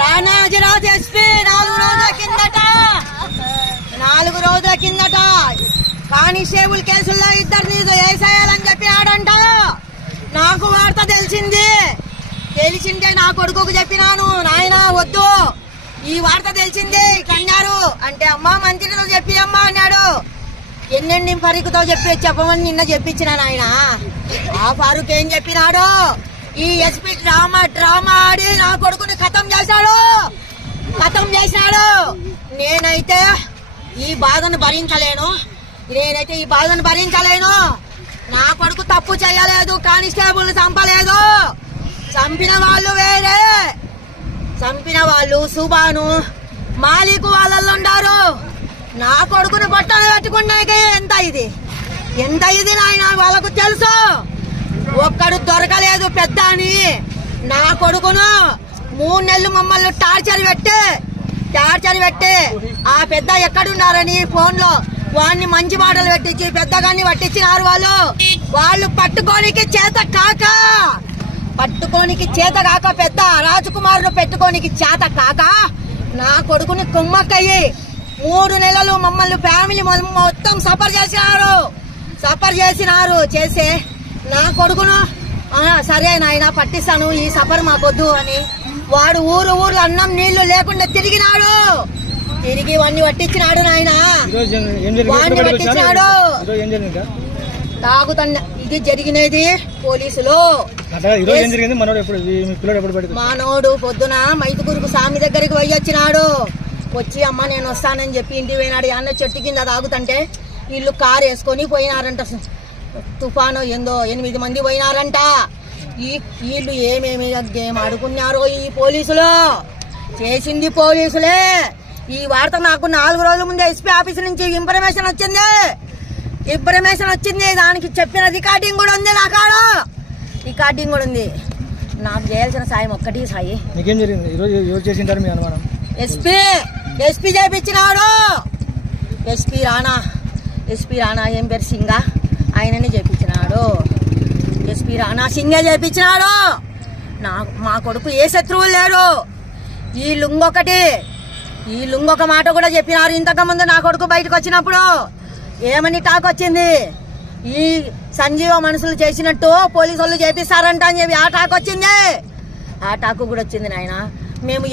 రాణాజిరాజు SP 4 రోజుల కిందట constable కేసుల్లో 2 వేసేయాలని చెప్పినాడంట. నాకు వార్త తెలిసిందే నా కొడుకుకు చెప్పినాను, నాయన వద్దు ఈ వార్త తెలిసిందే కన్నారు అంటే, అమ్మా మంత్రితో చెప్పి అమ్మా అన్నాడు. ఎన్నెన్ని ఫరూక్తో చెప్పమని నిన్న చెప్పించిన నాయన. ఆ ఫరూక్ ఏం చెప్పినాడు, ఈ ఎస్పీ డ్రామా ఆడి నా కొడుకుని ఖతం చేశాడు. నేనైతే ఈ బాధను భరించలేను. నా కొడుకు తప్పు చేయలేదు, కానిస్టేబుల్ చంపలేదు. చంపిన వాళ్ళు వేరే, చంపిన వాళ్ళు సుబాను మాలిక్ వాళ్ళల్లో ఉండారు. నా కొడుకుని బట్టలు పెట్టుకున్నాకే ఎంత ఇది నాయన వాళ్ళకు తెలుసు. ఒక్కడు దొరకలేదు పెద్ద అని. నా కొడుకును 3 నెలలు మమ్మల్ని టార్చర్ పెట్టి ఆ పెద్ద ఎక్కడున్నారని ఫోన్ లో వాడిని మంచి మాటలు పెట్టించి పెద్దగాన్ని పట్టించినారు. వాళ్ళు పట్టుకోనికి చేత కాక పెద్ద రాజకుమారును పెట్టుకోనికి చేత కాక నా కొడుకుని కుమ్మక్కయ్యి 3 నెలలు మమ్మల్ని ఫ్యామిలీ మొత్తం సఫర్ చేసినారు. చేసే నా కొడుకును సరే నాయన పట్టిస్తాను, ఈ సఫర్ మాకొద్దు అని వాడు ఊరు అన్నం నీళ్లు లేకుండా తిరిగి వాడిని పట్టించినాడు నాయన. వాడిని పట్టించినాడు తాగుతన్న. ఇది జరిగినది పోలీసులు. మానవుడు పొద్దున మైతుకూరుకు స్వామి దగ్గరికి పోయొచ్చినాడు. వచ్చి అమ్మ నేను వస్తానని చెప్పి ఇంటికి పోయినాడు. అన్న చెట్టు కింద తాగుతుంటే వీళ్ళు కారు వేసుకొని పోయినారంట. తుఫాను ఏందో 8 మంది పోయినారంట. వీళ్ళు ఏమేమి గేమ్ ఆడుకున్నారో ఈ పోలీసులు. చేసింది పోలీసులే. ఈ వార్త నాకు 4 రోజుల ముందే ఎస్పీ ఆఫీస్ నుంచి ఇన్ఫర్మేషన్ వచ్చింది. దానికి చెప్పిన రికార్డింగ్ కూడా ఉంది. నాకు చేయాల్సిన సాయం ఒక్కటి సాయి. ఎస్పీ చేపించినాడు. ఎస్పీ రాణా ఏం పేరు సింగా ఆయనని చేపించినాడు. ఎస్పీ రాణా సింగే చేపించినాడు. మా కొడుకు ఏ శత్రువులు లేరు. ఈ లుంగొక మాట కూడా చెప్పినారు. ఇంతకుముందు నా కొడుకు బయటకు వచ్చినప్పుడు ఏమని టాక్ వచ్చింది, ఈ సంజీవ మనుషులు చేసినట్టు పోలీసు వాళ్ళు చేపిస్తారంట అని చెప్పి ఆ టాక్ వచ్చింది. ఆ టాక్ కూడా వచ్చింది నాయన. మేము